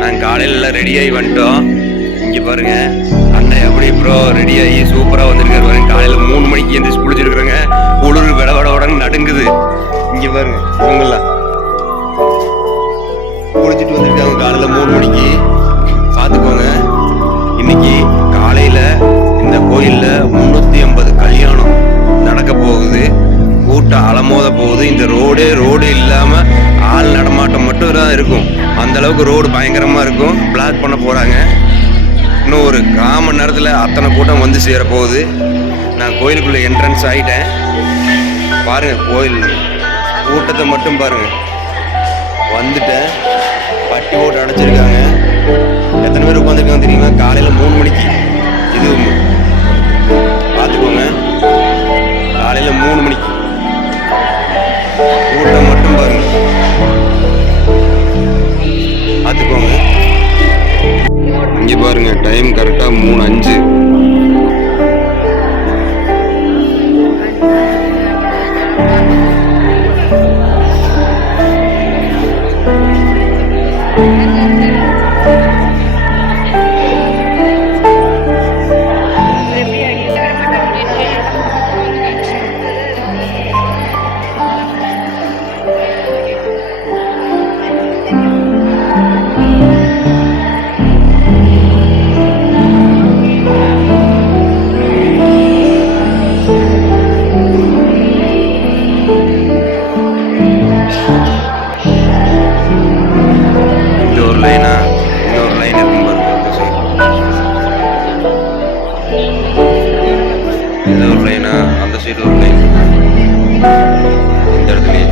நாங்கள் காலையில் எல்லாம் ரெடியாகி வந்துட்டோம். இங்கே பாருங்க அண்ணன் எப்படி ப்ரோ ரெடியாகி சூப்பராக வந்திருக்காரு பாருங்க. காலையில் 3 மணிக்கு எந்திரிச்சு குளிச்சிருக்கிறேங்க. குளிர் விட விட உடனே நடுங்குது. இங்கே பாருங்க இவங்கெல்லாம் குளிச்சுட்டு வந்திருக்காங்க காலையில் 3 மணிக்கு. பார்த்துக்கோங்க, இன்னைக்கு காலையில் இந்த கோயிலில் 380 கல்யாணம் நடக்க போகுது. கூட்டம் அலமோத போகுது. இந்த ரோடு இல்லாமல் ஆள் நடமாட்டம் மட்டும் தான் இருக்கும். அந்த அளவுக்கு ரோடு பயங்கரமாக இருக்கும். பிளாக் பண்ண போகிறாங்க. இன்னும் ஒரு 1/4 மணி நேரத்தில் அத்தனை கூட்டம் வந்து சேர போகுது. நான் கோயிலுக்குள்ளே என்ட்ரன்ஸ் ஆகிட்டேன். பாருங்கள் கோயில் கூட்டத்தை மட்டும் பாருங்கள். வந்துட்டேன். பட்டி ஓட்டு அடைச்சிருக்காங்க. எத்தனை பேர் உட்காந்துருக்காங்க தெரியுங்களா? காலையில் 3 மணிக்கு. இது பார்த்துக்கோங்க, காலையில் 3 மணிக்கு கூட்டம் மட்டும் பாருங்க. பார்த்துக்கோங்க. இங்கே பாருங்க டைம் கரெக்டாக 3:05. அந்த சைடு ஒரு லைன். இந்த இடத்துலயே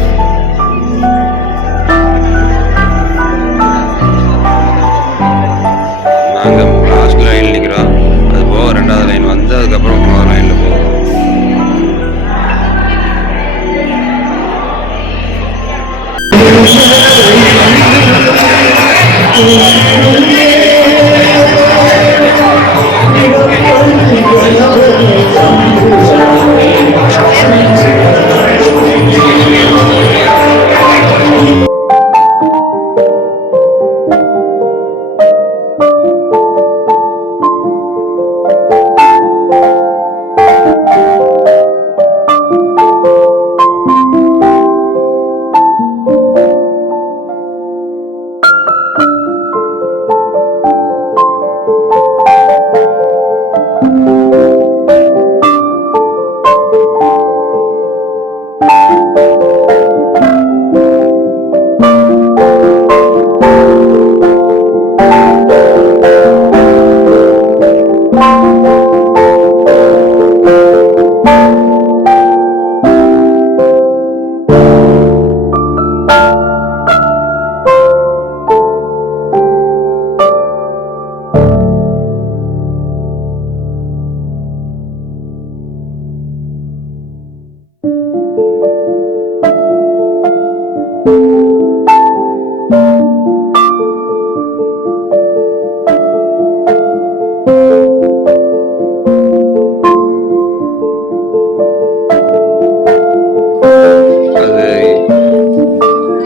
நாங்கள் லாஸ்ட் லைன் நிற்கிறோம். அது போக 2வது லைன் வந்து அதுக்கப்புறம் 3வது லைனில் போகும்.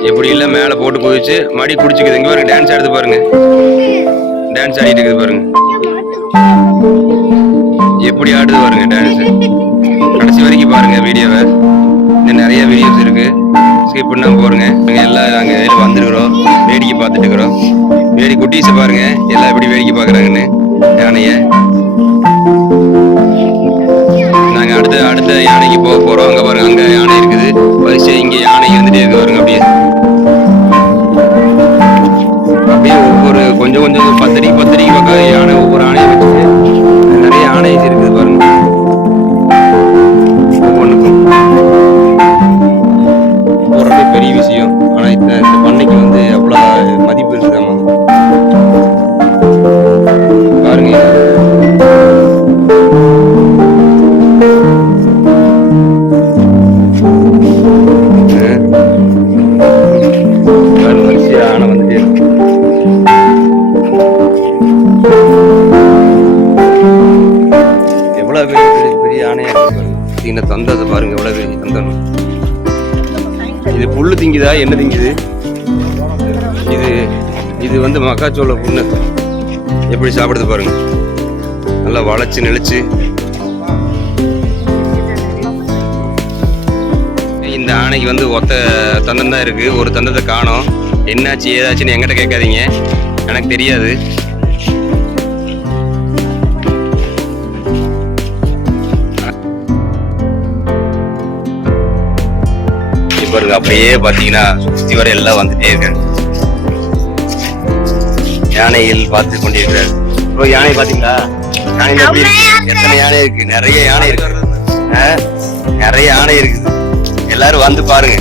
எப்படி இல்லை மேலே போட்டு குதிச்சு மடி குடிச்சுக்குது. இங்கே பாருங்க டான்ஸ் ஆடுது பாருங்க. டான்ஸ் ஆடிட்டு இருக்குது பாருங்க. எப்படி ஆடுது பாருங்க டான்ஸ். கடைசி வரைக்கும் பாருங்க வீடியோவை. இன்னும் நிறைய வீடியோஸ் இருக்கு, ஸ்கிப் பண்ணாம போறங்க. எல்லாம் நாங்கள் இதில் வந்துருக்குறோம், வேடிக்கை பார்த்துட்டு இருக்கிறோம். குட்டீஸை பாருங்க எல்லாம் எப்படி வேடிக்கை பார்க்குறாங்கன்னு யானையை. நாங்கள் அடுத்த யானைக்கு போக போகிறோம். அங்கே பாருங்க, அங்கே யானை இருக்குது வரிசை. இங்கே யானை வந்துட்டே இருக்கு பாருங்க. அப்படியே ஒவ்வொரு கொஞ்சம் 10 அடிக்கு பக்கம் யானை, ஒவ்வொரு யானையை வச்சுட்டு நிறைய யானை இருக்குது பாருங்க. ஒவ்வொன்றுக்கும் போடுறது பெரிய விஷயம். ஆனால் இந்த பண்ணைக்கு வந்து அவ்வளோ மதிப்பு இருக்குதாமா பாருங்க. யானை வந்துட்டே இருக்கு. எவ்வளவு பெரிய யானையா இருக்கு. இந்த தந்தத்தை பாருங்க, எவ்வளவு பெரிய தந்தம். இது புல்லு திங்குதா என்ன திங்குது? இது இது வந்து மக்காச்சோள புண்ணு எப்படி சாப்பிடுது பாருங்க, நல்லா வளைச்சு நெளிச்சு. இந்த ஆணைக்கு வந்து ஒத்த தந்தம் தான் இருக்கு, ஒரு தந்தத்தை காணோம். என்னாச்சு ஏதாச்சுன்னு என்கிட்ட கேட்காதீங்க, எனக்கு தெரியாது. பாருங்க, அப்படியே பாத்தீங்கன்னா சுத்தி வர எல்லாம் வந்துட்டே இருக்காங்க. யானைகள் பார்த்து கொண்டிருக்கிறார். இப்போ யானை பாத்தீங்களா? யானை எப்படி இருக்கு? எத்தனை யானை இருக்கு? நிறைய யானை இருக்கு, நிறைய யானை இருக்குது. எல்லாரும் வந்து பாருங்க.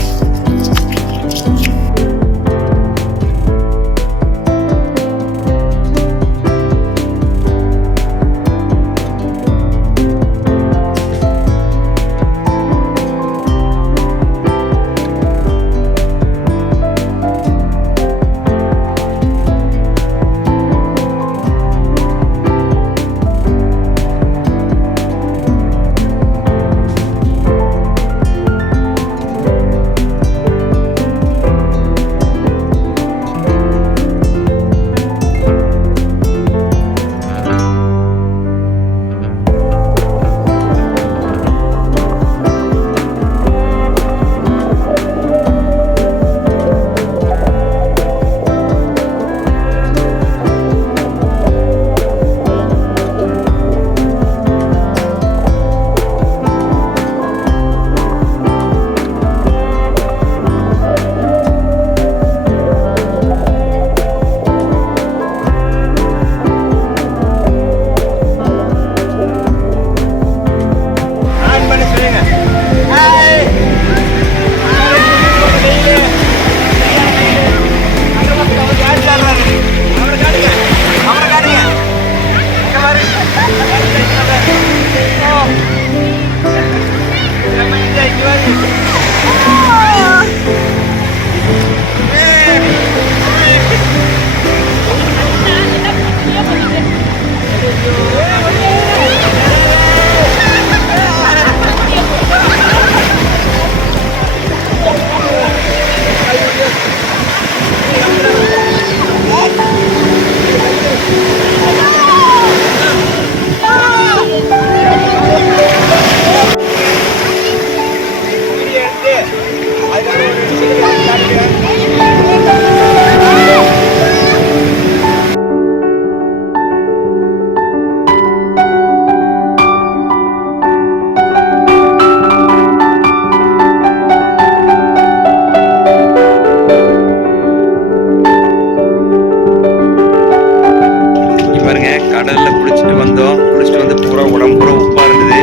குளிச்சுட்டு வந்து பூரா உடம்பு பூரா உப்பா இருந்தது.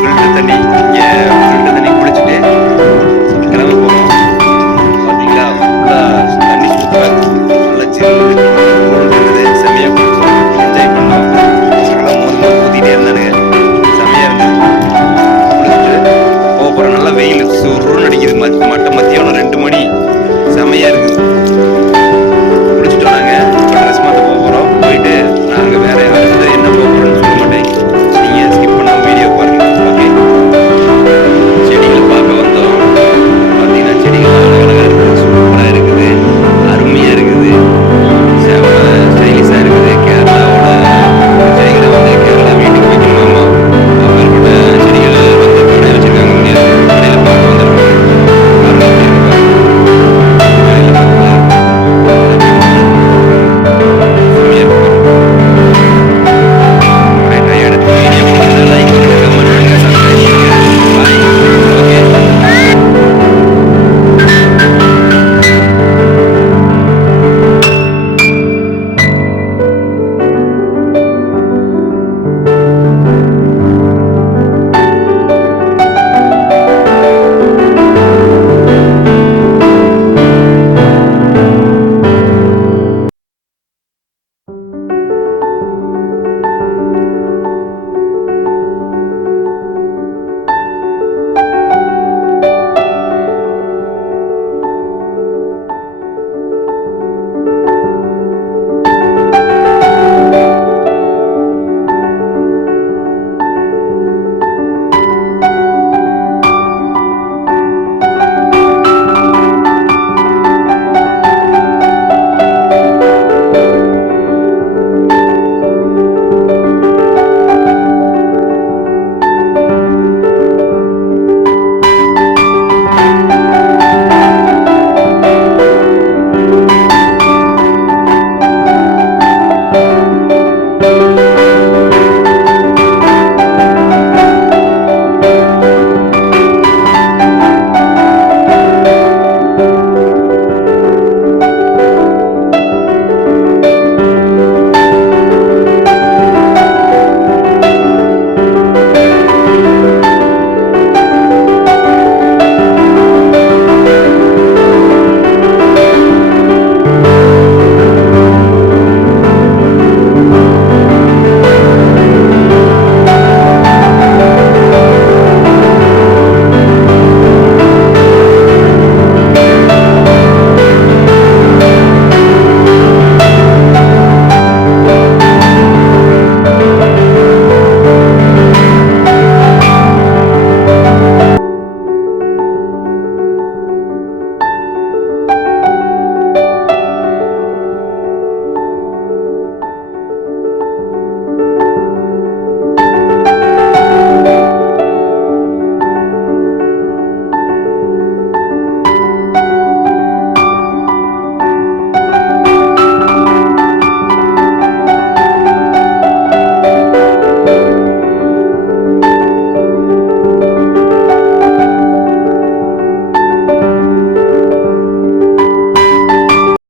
ஃபில்டர் தண்ணி குளிச்சுட்டு கிளம்ப போகிறோம். பார்த்தீங்களா, தண்ணி சூப்பராக இருக்குது, நல்லா சில்லுது, செம்மையாக குளிச்சோம், என்ஜாய் பண்ணோம். பசங்களாம் மோது ஊற்றிட்டே இருந்தானுங்க, செம்மையாக இருந்தது. குளிச்சுட்டு போகிற நல்லா வெயில் சுருன்னு அடிக்குது.